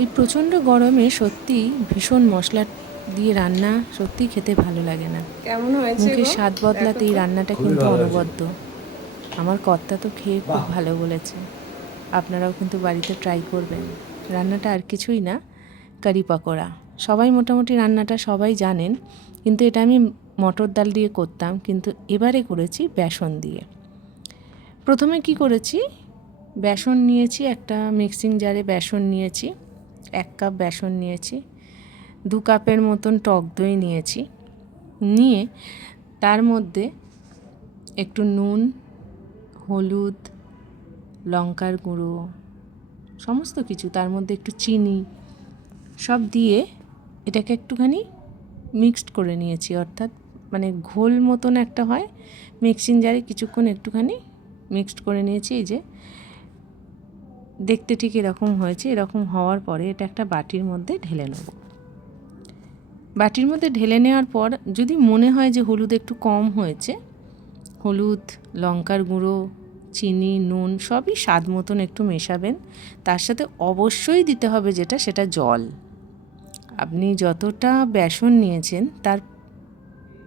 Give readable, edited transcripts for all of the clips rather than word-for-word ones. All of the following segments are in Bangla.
এই প্রচণ্ড গরমে সত্যি ভীষণ মশলা দিয়ে রান্না সত্যিই খেতে ভালো লাগে না। কেমন হয়েছে মুখের গো? স্বাদ দেখো বদলাতে এই তো। রান্নাটা খুবই কিন্তু ভালো হয়েছে। অনবদ্য। আমার কর্তা তো খেয়ে খুব বাহ! ভালো বলেছে। আপনারাও কিন্তু বাড়িতে ট্রাই করবেন। রান্নাটা আর কিছুই না, কারি পাকোড়া। সবাই মোটামুটি রান্নাটা সবাই জানেন, কিন্তু এটা আমি মটর ডাল দিয়ে করতাম, কিন্তু এবারে করেছি বেসন দিয়ে। প্রথমে কি করেছি, বেসন নিয়েছি, একটা মিক্সিং জারে বেসন নিয়েছি, 1 কাপ বেসন নিয়েছি, 2 কাপের মতন টক দই নিয়েছি, নিয়ে তার মধ্যে একটু নুন, হলুদ, লঙ্কার গুঁড়ো, সমস্ত কিছু, তার মধ্যে একটু চিনি সব দিয়ে এটাকে একটুখানি মিক্সড করে নিয়েছি। অর্থাৎ মানে ঘোল মতন একটা হয়, মিক্সিং জারে কিছুক্ষণ একটুখানি মিক্সড করে নিয়েছি। এই যে দেখতে ঠিক এরকম হয়েছে। এরকম হওয়ার পরে এটা একটা বাটির মধ্যে ঢেলে নেব। বাটির মধ্যে ঢেলে নেওয়ার পর যদি মনে হয় যে হলুদ একটু কম হয়েছে, হলুদ, লঙ্কার গুঁড়ো, চিনি, নুন সবই স্বাদ মতন একটু মেশাবেন। তার সাথে অবশ্যই দিতে হবে যেটা, সেটা জল। আপনি যতটা বেসন নিয়েছেন তার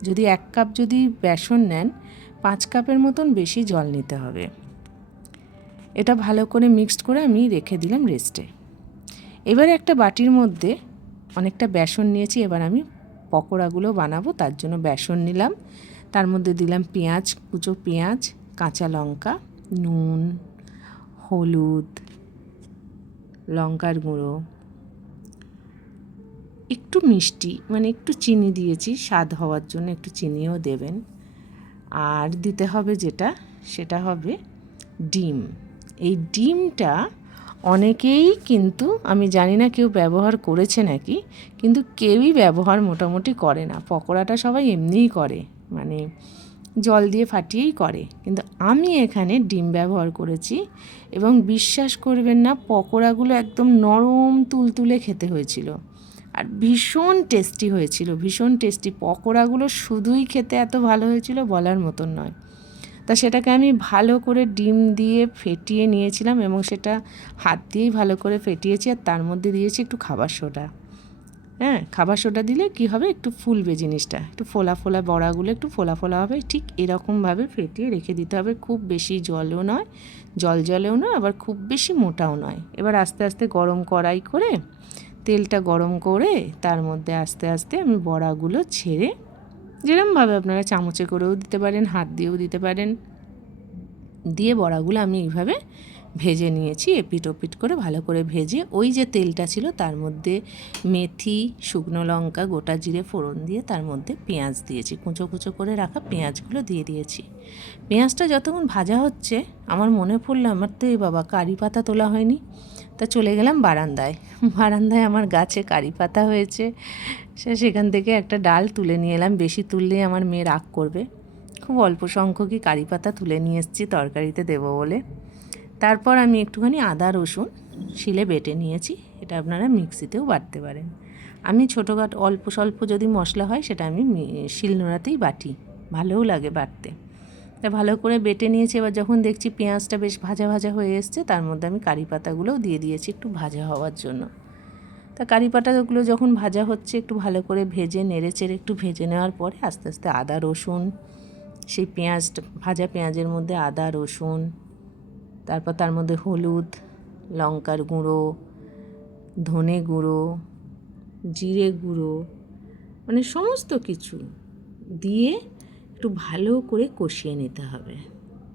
যদি 1 কাপ যদি বেসন নেন, 5 কাপের মতন বেশি জল নিতে হবে। এটা ভালো করে মিক্সড করে আমি রেখে দিলাম রেস্টে। এবারে একটা বাটির মধ্যে অনেকটা বেসন নিয়েছি, এবার আমি পকোড়াগুলো বানাবো। তার জন্য বেসন নিলাম, তার মধ্যে দিলাম পেঁয়াজ, কুচো পেঁয়াজ, কাঁচা লঙ্কা, নুন, হলুদ, লঙ্কার গুঁড়ো, একটু মিষ্টি মানে একটু চিনি দিয়েছি স্বাদ হওয়ার জন্য, একটু চিনিও দেবেন। আর দিতে হবে যেটা, সেটা হবে ডিম। এই ডিমটা অনেকেই, কিন্তু আমি জানি না কেউ ব্যবহার করেছে নাকি, কিন্তু কেউই ব্যবহার মোটামুটি করে না। পকোড়াটা সবাই এমনিই করে, মানে জল দিয়ে ফাটিয়েই করে, কিন্তু আমি এখানে ডিম ব্যবহার করেছি। এবং বিশ্বাস করবেন না, পকোড়াগুলো একদম নরম তুলতুলে খেতে হয়েছিল, আর ভীষণ টেস্টি হয়েছিল, ভীষণ টেস্টি। পকোড়াগুলো শুধুই খেতে এত ভালো হয়েছিল বলার মতন নয়। তা সেটাকে আমি ভালো করে ডিম দিয়ে ফেটিয়ে নিয়েছিলাম, এবং সেটা হাত দিয়েই ভালো করে ফেটিয়েছি। আর তার মধ্যে দিয়েছি একটু খাবার সোডা। হ্যাঁ, খাবার সোডা দিলে কি হবে, একটু ফুলবে জিনিসটা, একটু ফোলা ফোলা, বড়াগুলো একটু ফোলা ফোলা হবে। ঠিক এরকমভাবে ফেটিয়ে রেখে দিতে হবে। খুব বেশি জলও নয়, জল জলেও নয়, আবার খুব বেশি মোটাও নয়। এবার আস্তে আস্তে গরম কড়াই করে তেলটা গরম করে তার মধ্যে আস্তে আস্তে আমি বড়াগুলো ছেড়ে, যেরকমভাবে আপনারা চামচে করেও দিতে পারেন, হাত দিয়েও দিতে পারেন, দিয়ে বড়াগুলো আমি এইভাবে ভেজে নিয়েছি। এপিট ওপিট করে ভালো করে ভেজে ওই যে তেলটা ছিল তার মধ্যে মেথি, শুকনো লঙ্কা, গোটা জিরে ফোড়ন দিয়ে তার মধ্যে পেঁয়াজ দিয়েছি, কুঁচো কুঁচো করে রাখা পেঁয়াজগুলো দিয়ে দিয়েছি। পেঁয়াজটা যতক্ষণ ভাজা হচ্ছে আমার মনে পড়লো আমার তো এই বাবা কারি পাতা তোলা হয়নি। তা চলে গেলাম বারান্দায়। বারান্দায় আমার গাছে কারি পাতা হয়েছে, সেখান থেকে একটা ডাল তুলে নিয়ে এলাম। বেশি তুললেই আমার মেয়ে রাগ করবে। খুব অল্প সংখ্যকই কারি পাতা তুলে নিয়ে এসেছি তরকারিতে দেবো বলে। তারপর আমি একটুখানি আদা রসুন শিলে বেটে নিয়েছি। এটা আপনারা মিক্সিতেও বাটতে পারেন। আমি ছোটোখাটো অল্প স্বল্প যদি মশলা হয় সেটা আমি শিলনোড়াতেই বাটি, ভালোও লাগে বাটতে। তা ভালো করে বেটে নিয়েছি। এবার যখন দেখছি পেঁয়াজটা বেশ ভাজা ভাজা হয়ে এসছে, তার মধ্যে আমি কারি পাতাগুলোও দিয়ে দিয়েছি একটু ভাজা হওয়ার জন্য। তা কারি পাতাগুলো যখন ভাজা হচ্ছে, একটু ভালো করে ভেজে নেড়ে চেড়ে একটু ভেজে নেওয়ার পরে আস্তে আস্তে আদা রসুন, সেই পেঁয়াজটা ভাজা পেঁয়াজের মধ্যে আদা রসুন, তারপর তার মধ্যে হলুদ, লঙ্কার গুঁড়ো, ধনে গুঁড়ো, জিরে গুঁড়ো, মানে সমস্ত কিছু দিয়ে একটু ভালো করে কষিয়ে নিতে হবে।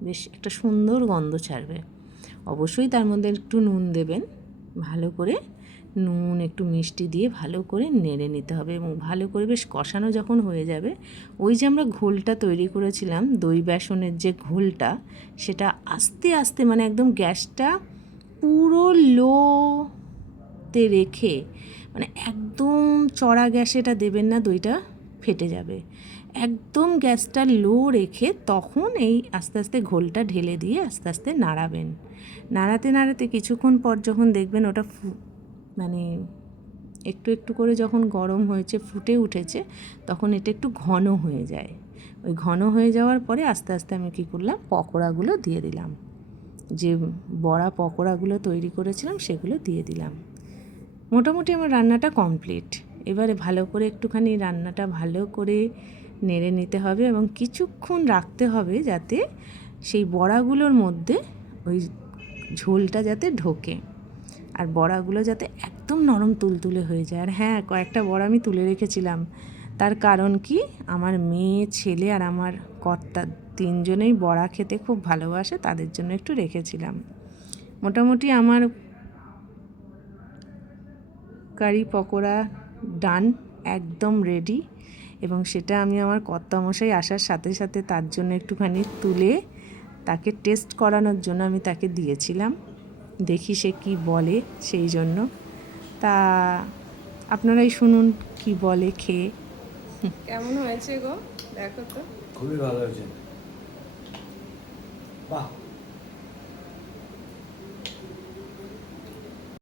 বেশ একটা সুন্দর গন্ধ ছাড়বে। অবশ্যই তার মধ্যে একটু নুন দেবেন। ভালো করে নুন একটু মিষ্টি দিয়ে ভালো করে নেড়ে নিতে হবে, এবং ভালো করে বেশ কষানো যখন হয়ে যাবে, ওই যে আমরা ঘোলটা তৈরি করেছিলাম দই বেসনের যে ঘোলটা, সেটা আস্তে আস্তে মানে একদম গ্যাসটা পুরো লোতে রেখে, মানে একদম চড়া গ্যাসে এটা দেবেন না, দইটা ফেটে যাবে। একদম গ্যাসটা লো রেখে তখন এই আস্তে আস্তে ঘোলটা ঢেলে দিয়ে আস্তে আস্তে নাড়াবেন। নাড়াতে নাড়াতে কিছুক্ষণ পর যখন দেখবেন ওটা মানে একটু একটু করে যখন গরম হয়েছে, ফুটে উঠেছে, তখন এটা একটু ঘন হয়ে যায়। ওই ঘন হয়ে যাওয়ার পরে আস্তে আস্তে আমি কী করলাম, পকোড়াগুলো দিয়ে দিলাম। যে বড়া পকোড়াগুলো তৈরি করেছিলাম সেগুলো দিয়ে দিলাম। মোটামুটি আমার রান্নাটা কমপ্লিট। এবারে ভালো করে একটুখানি রান্নাটা ভালো করে নেড়ে নিতে হবে এবং কিছুক্ষণ রাখতে হবে যাতে সেই বড়াগুলোর মধ্যে ওই ঝোলটা যাতে ঢোকে আর বড়াগুলো যাতে একদম নরম তুলতুলে হয়ে যায়। আর হ্যাঁ, কয়েকটা বড়া আমি তুলে রেখেছিলাম, তার কারণ কি, আমার মেয়ে, ছেলে আর আমার কর্তা তিনজনেই বড়া খেতে খুব ভালোবাসে, তাদের জন্য একটু রেখেছিলাম। মোটামুটি আমার কারি পকোড়া ডান, একদম রেডি। এবং সেটা আমি আমার কর্তামশাই আসার সাথে সাথে তার জন্য একটুখানি তুলে তাকে টেস্ট করানোর জন্য আমি তাকে দিয়েছিলাম, দেখি সে কি বলে সেই জন্য। তা আপনারাই শুনুন কি বলে খেয়ে। কেমন হয়েছে গো, দেখো তো। খুবই ভালো হয়েছে, বাহ।